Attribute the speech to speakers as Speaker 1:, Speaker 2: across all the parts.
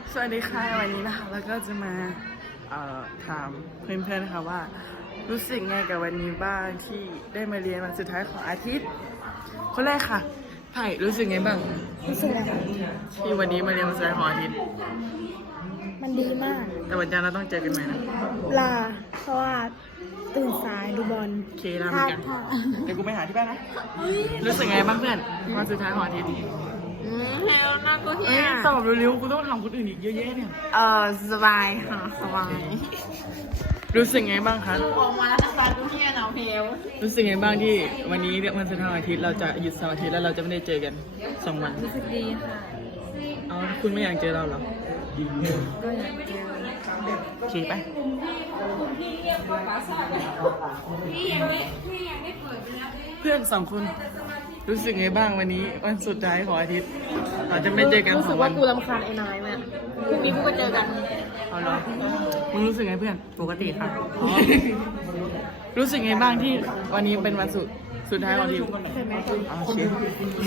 Speaker 1: สวัสดีค่ะวันนี้นะคะแล้วก็จะมาถามเพื่อนๆนะคะว่ารู้สึกไงกับวันนี้บ้างที่ได้มาเรียนวันสุดท้ายของอาทิตย์คนแรกค่ะไผ่รู้สึกไงบ้าง
Speaker 2: รู้สึกอะไร
Speaker 1: ที่วันนี้มาเรียนวันสุดท้ายของอาทิตย์
Speaker 2: มันดีมาก
Speaker 1: แต่วันจันทร์เราต้องเจอกันใหม่นะ
Speaker 2: ลาเพราะว่าตื่นสายดูบอล
Speaker 1: โอเคลาเหมือนกันเดี๋ยวกูไปหาที่บ้านนะรู้สึกไงบ้างเพื่อนวันสุดท้ายของอาทิตย์
Speaker 3: เฮลน่าก็เฮี
Speaker 1: เอ้
Speaker 3: ย
Speaker 1: ยตอบเร็วๆกูต้องทำคนอื่นอีกเยอะแยะเนี่ย
Speaker 3: สบายค่ะสบาย
Speaker 1: รู้สึกไงบ้างคะ
Speaker 3: ลูกออกมาแล้วตากูเฮียหนาวเพล
Speaker 1: รู้สึกไงบ้างที่วันนี้วันสุดท้ายของอาทิตย์เราจะหยุดเสาร์อาทิตย์แล้วเราจะไม่ได้เจอกัน2 วัน
Speaker 3: รู้สึกดีค่ะ
Speaker 1: เอาคุณไม่อยากเจอเราเหรอ
Speaker 3: ก็อยากเจอ
Speaker 1: ขี่ไปเพื่อน2 คนรู้สึกไงบ้างวันนี้วันสุดท้ายของอาทิตย์เราจะไม่เจอกัน
Speaker 3: รู้สึก
Speaker 1: 2 วั
Speaker 3: ว่าน กูรำคาญไอ้นายมากพรุ่งนี้กูก็เจอกัน
Speaker 1: เอาเหรอมึงรู้สึกไงเพื่อน
Speaker 3: ปกติครับ
Speaker 1: รู้สึกไงบ้างที่วันนี้เป็นวันสุดท้ายของอาทิตย์เอาเชีย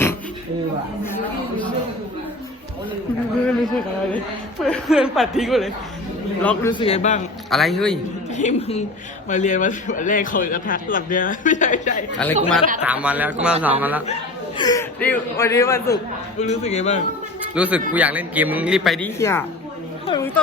Speaker 1: เพื่อนรู้สึกอะไรเลยเพื่อนปัดทิ้งไปเลยล็อกรู้สึกไงบ้าง
Speaker 4: อะไรเฮ้ย
Speaker 1: ที่มึงมาเรียนวันแรกของกระทะหลับเดียวไม่ใช่
Speaker 4: อะไรกูมา3 วันแล้วกูมา2 วันแล้ว
Speaker 1: นี่วันนี้วันศุกร์มึงรู้สึกไงบ้าง
Speaker 4: รู้สึกกูอยากเล่นเกมมึงรีบไปดิเฮีย
Speaker 1: ทำไมมึง